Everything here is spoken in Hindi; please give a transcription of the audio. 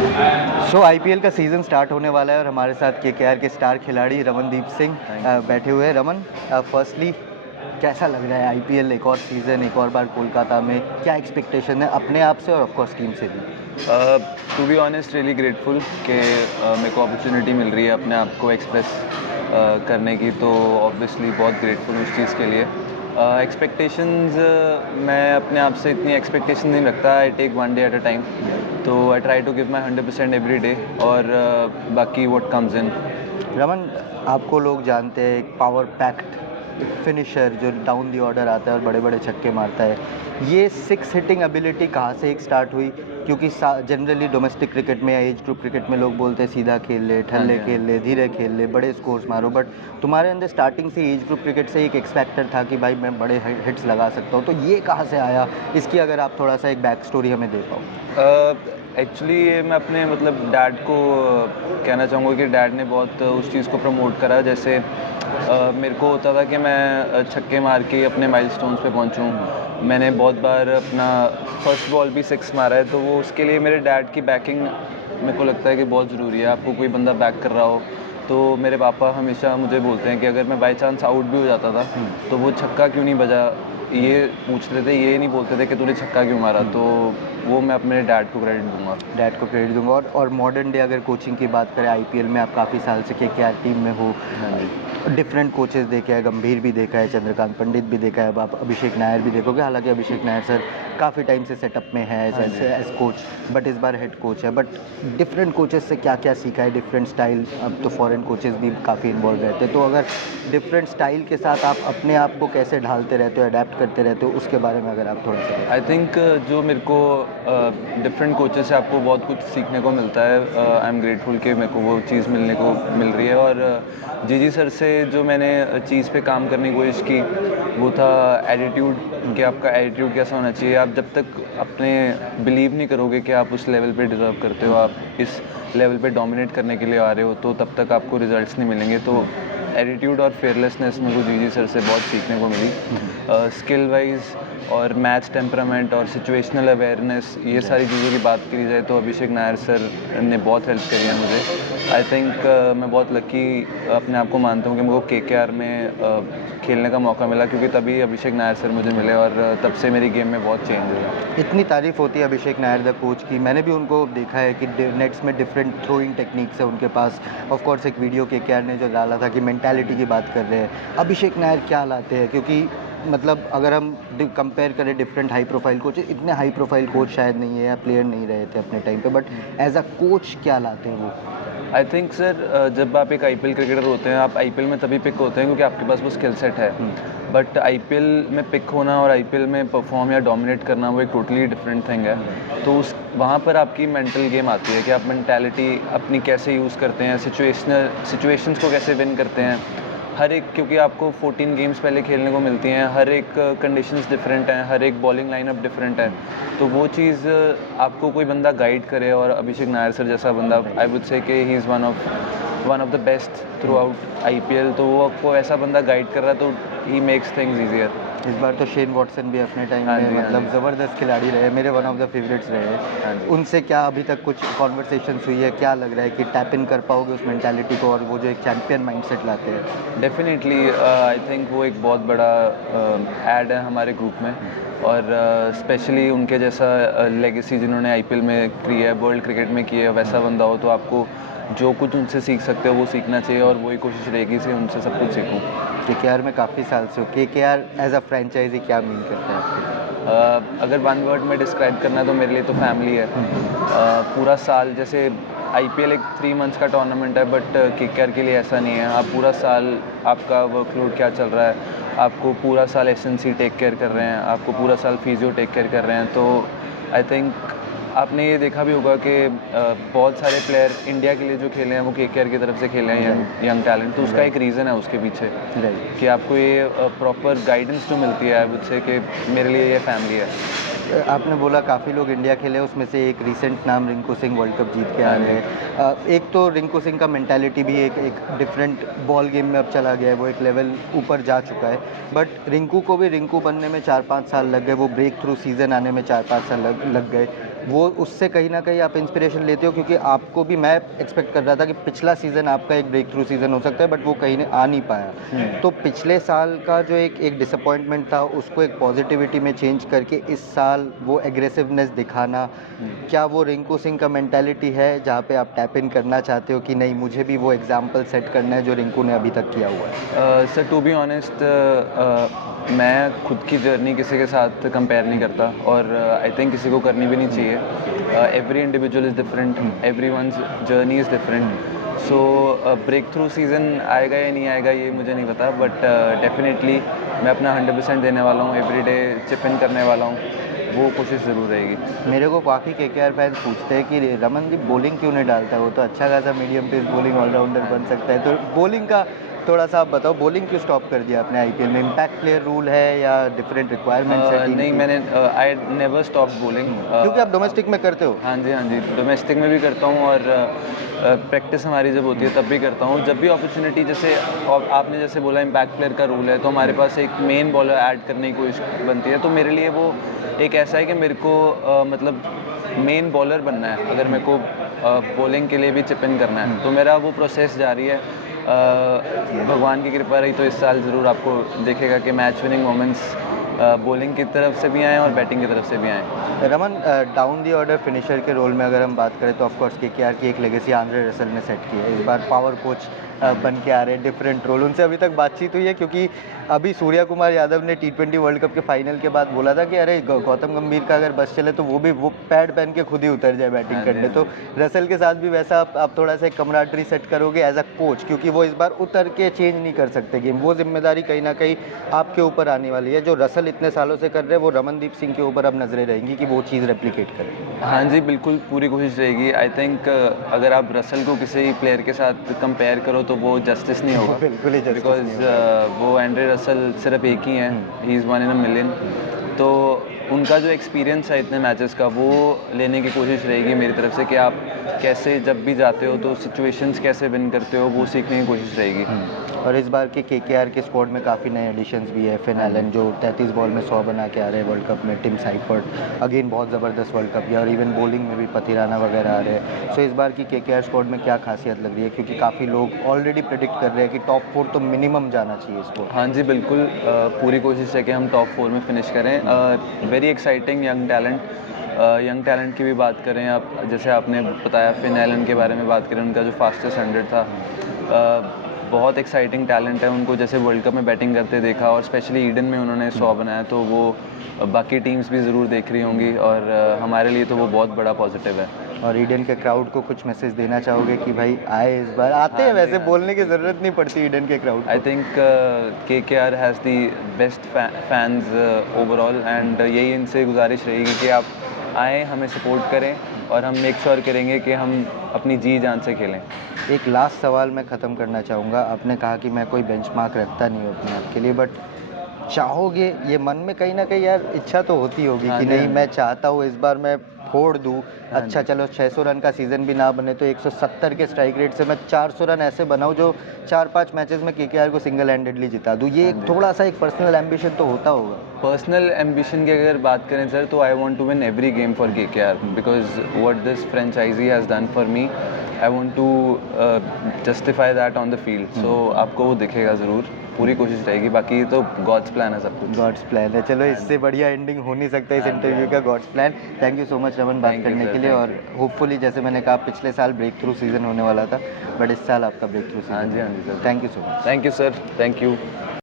सो आईपीएल का सीज़न स्टार्ट होने वाला है और हमारे साथ केकेआर के स्टार खिलाड़ी रमनदीप सिंह बैठे हुए हैं। रमन, फर्स्टली कैसा लग रहा है आईपीएल एक और सीज़न, एक और बार कोलकाता में? क्या एक्सपेक्टेशन है अपने आप से और ऑफ कोर्स टीम से भी? To be honest really grateful कि मेरे को अपॉर्चुनिटी मिल रही है अपने आप को एक्सप्रेस करने की, तो ऑब्वियसली बहुत ग्रेटफुल हूँ उस चीज़ के लिए। एक्सपेक्टेशंस मैं अपने आप से इतनी एक्सपेक्टेशन नहीं रखता। I take one day at a time, तो I try to give my 100% every day, और बाकी व्हाट कम्स इन। रमन, आपको लोग जानते हैं एक पावर पैक्ड फिनिशर जो डाउन दी ऑर्डर आता है और बड़े बड़े छक्के मारता है। ये सिक्स हिटिंग एबिलिटी कहाँ से एक स्टार्ट हुई? क्योंकि जनरली डोमेस्टिक क्रिकेट में या एज ग्रुप क्रिकेट में लोग बोलते हैं सीधा खेल ले, ठल्ले खेल ले, धीरे खेल ले, बड़े स्कोर्स मारो, बट तुम्हारे अंदर स्टार्टिंग से एज ग्रुप क्रिकेट से एक एक्स फैक्टर था कि भाई मैं बड़े हिट्स लगा सकता हूँ। तो ये कहाँ से आया? इसकी अगर आप थोड़ा सा एक बैक स्टोरी हमें दे पाओ। एक्चुअली ये मैं अपने डैड को कहना चाहूँगा कि डैड ने बहुत उस चीज़ को प्रमोट करा। जैसे मेरे को होता था कि मैं छक्के मार के अपने माइलस्टोन्स पे पहुँचूँ। मैंने बहुत बार अपना फर्स्ट बॉल भी सिक्स मारा है, तो वो उसके लिए मेरे डैड की बैकिंग मेरे को लगता है कि बहुत ज़रूरी है। आपको कोई बंदा बैक कर रहा हो, तो मेरे पापा हमेशा मुझे बोलते हैं कि अगर मैं बाई चांस आउट भी हो जाता था तो वो छक्का क्यों नहीं बजा, ये पूछते थे, ये नहीं बोलते थे कि तूने छक्का क्यों मारा। तो वो मैं अपने डैड को क्रेडिट दूंगा। डैड को क्रेडिट दूंगा। और मॉडर्न डे अगर कोचिंग की बात करें, आईपीएल में आप काफ़ी साल से केकेआर टीम में हो, डिफरेंट कोचेस देखे हैं, गंभीर भी देखा है, चंद्रकांत पंडित भी देखा है, अब आप अभिषेक नायर भी देखोगे। हालांकि अभिषेक नायर सर काफ़ी टाइम से सेटअप में है एज कोच, बट इस बार हेड कोच है। बट डिफरेंट कोचेस से क्या क्या सीखा है? डिफरेंट स्टाइल, अब तो फॉरेन कोचेस भी काफ़ी इन्वॉल्व रहते हैं, तो अगर डिफरेंट स्टाइल के साथ आप अपने आप को कैसे ढालते रहते हो, अडेप्ट करते रहते हो, उसके बारे में अगर आप थोड़ा सा। आई थिंक जो मेरे को डिफरेंट कोचेस से आपको बहुत कुछ सीखने को मिलता है। आई एम ग्रेटफुल कि मेरे को वो चीज़ मिलने को मिल रही है। और जी सर से जो मैंने चीज़ पे काम करने की कोशिश की वो था एटीट्यूड, कि आपका एटीट्यूड कैसा होना चाहिए। आप जब तक अपने बिलीव नहीं करोगे कि आप उस लेवल पे डिज़र्व करते हो, आप इस लेवल पे डोमिनेट करने के लिए आ रहे हो, तो तब तक आपको रिजल्ट्स नहीं मिलेंगे। तो एटीट्यूड और फेयरलेसनेस मेरे को जी सर से बहुत सीखने को मिली। स्किल वाइज और मैच टेम्परामेंट और सिचुएशनल अवेयरनेस, ये सारी चीज़ों की बात करी जाए तो अभिषेक नायर सर ने बहुत हेल्प करी है मुझे। आई थिंक मैं बहुत लकी अपने आप को मानता हूँ कि मेरे को केकेआर में खेलने का मौका मिला, क्योंकि तभी अभिषेक नायर सर मुझे मिले और तब से मेरी गेम में बहुत चेंज हुआ। इतनी तारीफ़ होती है अभिषेक नायर द कोच की। मैंने भी उनको देखा है कि नेट्स में डिफरेंट थ्रोइंग टेक्निक्स है उनके पास। ऑफ कोर्स एक वीडियो केकेआर ने जो डाला था कि मेंटालिटी की बात कर रहे हैं, अभिषेक नायर क्या लाते हैं? क्योंकि मतलब अगर हम कंपेयर करें डिफरेंट हाई प्रोफाइल कोच, इतने हाई प्रोफाइल कोच शायद नहीं है या प्लेयर नहीं रहे थे अपने टाइम पे, बट एज अ कोच क्या लाते हैं वो? आई थिंक सर जब आप एक आईपीएल क्रिकेटर होते हैं, आप आईपीएल में तभी पिक होते हैं क्योंकि आपके पास वो स्किल सेट है। बट आईपीएल में पिक होना और आईपीएल में परफॉर्म या डोमिनेट करना वो एक टोटली डिफरेंट थिंग है। तो उस वहाँ पर आपकी मेंटल गेम आती है कि आप मेंटालिटी अपनी कैसे यूज़ करते हैं, सिचुएशंस को कैसे विन करते हैं। हर एक, क्योंकि आपको 14 गेम्स पहले खेलने को मिलती हैं, हर एक कंडीशंस डिफरेंट हैं, हर एक बॉलिंग लाइनअप डिफरेंट है। तो वो चीज़ आपको कोई बंदा गाइड करे, और अभिषेक नायर सर जैसा बंदा, आई वुड से कि he is one of the best through out IPL. तो वो आपको ऐसा बंदा गाइड कर रहा है, तो ही मेक्स थिंग्स ईजियर। इस बार तो शेन वॉटसन भी अपने टाइम हाँ में जी, हाँ मतलब जी। ज़बरदस्त खिलाड़ी रहे, मेरे वन ऑफ द फेवरेट्स रहे हाँ हैं। जी। उनसे क्या अभी तक कुछ कॉन्वर्सेशंस हुई है? क्या लग रहा है कि टैप इन कर पाओगे उस मेंटालिटी को और वो जो एक चैंपियन माइंडसेट लाते हैं? डेफिनेटली आई थिंक वो एक बहुत बड़ा ऐड है हमारे ग्रुप में। और स्पेशली उनके जैसा लेगेसी जिन्होंने आईपीएल में की है, वर्ल्ड क्रिकेट में की है, वैसा बंदा हो तो आपको जो कुछ उनसे सीख सकते हो वो सीखना चाहिए, और वही कोशिश रहेगी कि उनसे सब कुछ सीखूं। केकेआर में काफ़ी साल से हो, केकेआर एज अ फ्रेंचाइजी क्या मीन करता है आपके? अगर वन वर्ड में डिस्क्राइब करना है तो मेरे लिए तो फैमिली है। पूरा साल, जैसे आईपीएल एक 3 मंथ्स का टूर्नामेंट है, बट केकेआर के लिए ऐसा नहीं है। आप पूरा साल, आपका वर्कलोड क्या चल रहा है, आपको पूरा साल एसएनसी टेक केयर कर रहे हैं, आपको पूरा साल फिजियो टेक केयर कर रहे हैं। तो आई थिंक आपने ये देखा भी होगा कि बहुत सारे प्लेयर इंडिया के लिए जो खेले हैं वो केकेआर की तरफ से खेले हैं, यंग टैलेंट। तो उसका एक रीज़न है उसके पीछे, कि आपको ये प्रॉपर गाइडेंस जो मिलती है। आई वुड से कि मेरे लिए ये फैमिली है। आपने बोला काफ़ी लोग इंडिया खेले, उसमें से एक रिसेंट नाम रिंकू सिंह वर्ल्ड कप जीत के आ रहे हैं। एक तो रिंकू सिंह का मेंटालिटी भी एक डिफरेंट बॉल गेम में अब चला गया है, वो एक लेवल ऊपर जा चुका है। बट रिंकू को भी रिंकू बनने में 4-5 साल लग गए, वो ब्रेक थ्रू सीज़न आने में 4-5 साल लग गए। वो उससे कहीं ना कहीं आप इंस्पिरेशन लेते हो, क्योंकि आपको भी, मैं एक्सपेक्ट कर रहा था कि पिछला सीज़न आपका एक ब्रेक थ्रू सीज़न हो सकता है, बट वो कहीं ने आ नहीं पाया। तो पिछले साल का जो एक डिसअपॉइंटमेंट था उसको एक पॉजिटिविटी में चेंज करके इस साल वो एग्रेसिवनेस दिखाना, क्या वो रिंकू सिंह का मेंटालिटी है जहाँ पे आप टैप इन करना चाहते हो कि नहीं मुझे भी वो एग्जाम्पल सेट करना है जो रिंकू ने अभी तक किया हुआ है? सर टू बी ऑनेस्ट, मैं खुद की जर्नी किसी के साथ कंपेयर नहीं करता और आई थिंक किसी को करनी भी नहीं चाहिए। Every individual is different, every one's journey is different. So breakthrough season आएगा या नहीं आएगा ये मुझे नहीं पता, बट डेफिनेटली मैं अपना 100% देने वाला हूँ, एवरी डे चिप इन करने वाला हूँ, वो कोशिश ज़रूर रहेगी। मेरे को काफ़ी केकेआर फैंस पूछते हैं कि रमनदीप बॉलिंग क्यों नहीं डालता है, वो तो अच्छा खासा मीडियम पेस बॉलिंग ऑलराउंडर बन सकता है। तो बॉलिंग का थोड़ा सा आप बताओ, बॉलिंग क्यों स्टॉप कर दिया आपने आईपीएल में? इम्पैक्ट प्लेयर रूल है या डिफरेंट रिक्वायरमेंट्स है टीम नहीं, की? मैंने आई नेवर स्टॉप बॉलिंग। क्योंकि आप डोमेस्टिक में करते हो। हाँ जी, डोमेस्टिक में भी करता हूँ और प्रैक्टिस हमारी जब होती है तब भी करता हूँ। जब भी अपॉर्चुनिटी, जैसे आपने जैसे बोला इम्पैक्ट प्लेयर का रूल है, तो हमारे पास एक मेन बॉलर ऐड करने की कोशिश बनती है, तो मेरे लिए वो एक ऐसा है कि मेरे को मतलब मेन बॉलर बनना है। अगर मेरे को बॉलिंग के लिए भी चिप इन करना है तो मेरा वो प्रोसेस जारी है। भगवान की कृपा रही तो इस साल ज़रूर आपको देखेगा कि मैच विनिंग मोमेंट्स बॉलिंग की तरफ से भी आए और बैटिंग की तरफ से भी आए। Raman, down the order finisher के रोल में अगर हम बात करें तो ऑफकोर्स केकेआर की एक लेगेसी आंद्रे रसल ने सेट की है। इस बार पावर कोच बन के आ रहे हैं, डिफरेंट रोल। उनसे अभी तक बातचीत हुई है? क्योंकि अभी सूर्या कुमार यादव ने T20 वर्ल्ड कप के फाइनल के बाद बोला था कि अरे गौतम गंभीर का अगर बस चले तो वो पैड पहन के खुद ही उतर जाए बैटिंग करने। तो रसल के साथ भी वैसा आप थोड़ा सा कमराटरी सेट करोगे एज अ कोच, क्योंकि वो इस बार उतर के चेंज नहीं कर सकते गेम, वो जिम्मेदारी कहीं ना कहीं आपके ऊपर आने वाली है। जो रसल इतने सालों से कर रहे हैं वो रमनदीप सिंह के ऊपर अब नजरें रहेंगी कि वो चीज़ रेप्लिकेट करें। हाँ जी, बिल्कुल पूरी कोशिश रहेगी। आई थिंक अगर आप रसल को किसी प्लेयर के साथ कंपेयर करो तो वो जस्टिस नहीं होगा, बिल्कुल ही justice बिकॉज नहीं वो एंड्रे रसल सिर्फ एक ही हैं, he is 1 in a million। तो उनका जो एक्सपीरियंस है इतने मैचेस का वो लेने की कोशिश रहेगी मेरी तरफ से कि आप कैसे जब भी जाते हो तो सिचुएशंस कैसे विन करते हो, वो सीखने की कोशिश रहेगी। और इस बार के केकेआर के स्क्वाड में काफ़ी नए एडिशंस भी है। फिन एलन जो 33 बॉल में 100 बना के आ रहे हैं वर्ल्ड कप में, टिम साइफर्ट अगेन बहुत ज़बरदस्त वर्ल्ड कप किया, और इवन बॉलिंग में भी पथिराना वगैरह आ रहे हैं। सो इस बार की केकेआर स्क्वाड में क्या खासियत लग रही है? क्योंकि काफ़ी लोग ऑलरेडी प्रेडिक्ट कर रहे हैं कि टॉप 4 तो मिनिमम जाना चाहिए इसको। हाँ जी, बिल्कुल पूरी कोशिश है कि हम टॉप 4 में फिनिश करें। Very exciting young talent, young talent की भी बात करें आप, जैसे आपने बताया फिन एलन के बारे में बात करें, उनका जो फास्टेस्ट 100 था, बहुत एक्साइटिंग टैलेंट है। उनको जैसे वर्ल्ड कप में बैटिंग करते देखा और स्पेशली ईडन में उन्होंने 100 बनाया, तो वो बाकी टीम्स भी ज़रूर देख रही होंगी और हमारे लिए तो वो बहुत बड़ा पॉजिटिव है। और ईडन के क्राउड को कुछ मैसेज देना चाहोगे कि भाई आए इस बार? आते हैं वैसे, बोलने की ज़रूरत नहीं पड़ती ईडन के क्राउड को। I think KKR has the best fans overall, and यही इनसे गुजारिश रहेगी कि आप आएँ, हमें सपोर्ट करें और हम मेक श्योर करेंगे कि हम अपनी जी जान से खेलें। एक लास्ट सवाल मैं ख़त्म करना चाहूँगा। आपने कहा कि मैं कोई बेंचमार्क रखता नहीं हूँ अपने आप के लिए, बट चाहोगे, ये मन में कहीं ना कहीं यार इच्छा तो होती होगी कि नहीं मैं चाहता हूँ इस बार मैं फोड़ दूँ। अच्छा चलो 600 रन का सीज़न भी ना बने तो 170 के स्ट्राइक रेट से मैं 400 रन ऐसे बनाऊँ जो 4-5 मैचेस में केकेआर को सिंगल हैंडेडली जिता दूँ। ये थोड़ा सा एक पर्सनल एम्बिशन तो होता होगा। पर्सनल एम्बिशन की अगर बात करें सर, तो I want to win every game for KKR, because what this franchise has done for me, I want to justify that on the field. So आपको वो दिखेगा ज़रूर, पूरी कोशिश रहेगी। बाकी तो गॉड्स प्लान है सब कुछ। गॉड्स प्लान है। चलो इससे बढ़िया एंडिंग हो नहीं सकता इस इंटरव्यू का, God's plan. Thank you so much Raman बात Thank you, करने sir. के लिए। Thank और होपफुली जैसे मैंने कहा पिछले साल ब्रेक थ्रू सीज़न होने वाला था, बट इस साल आपका ब्रेक थ्रू सीज़न। हाँ जी sir. Thank you so much. Thank you sir, thank you.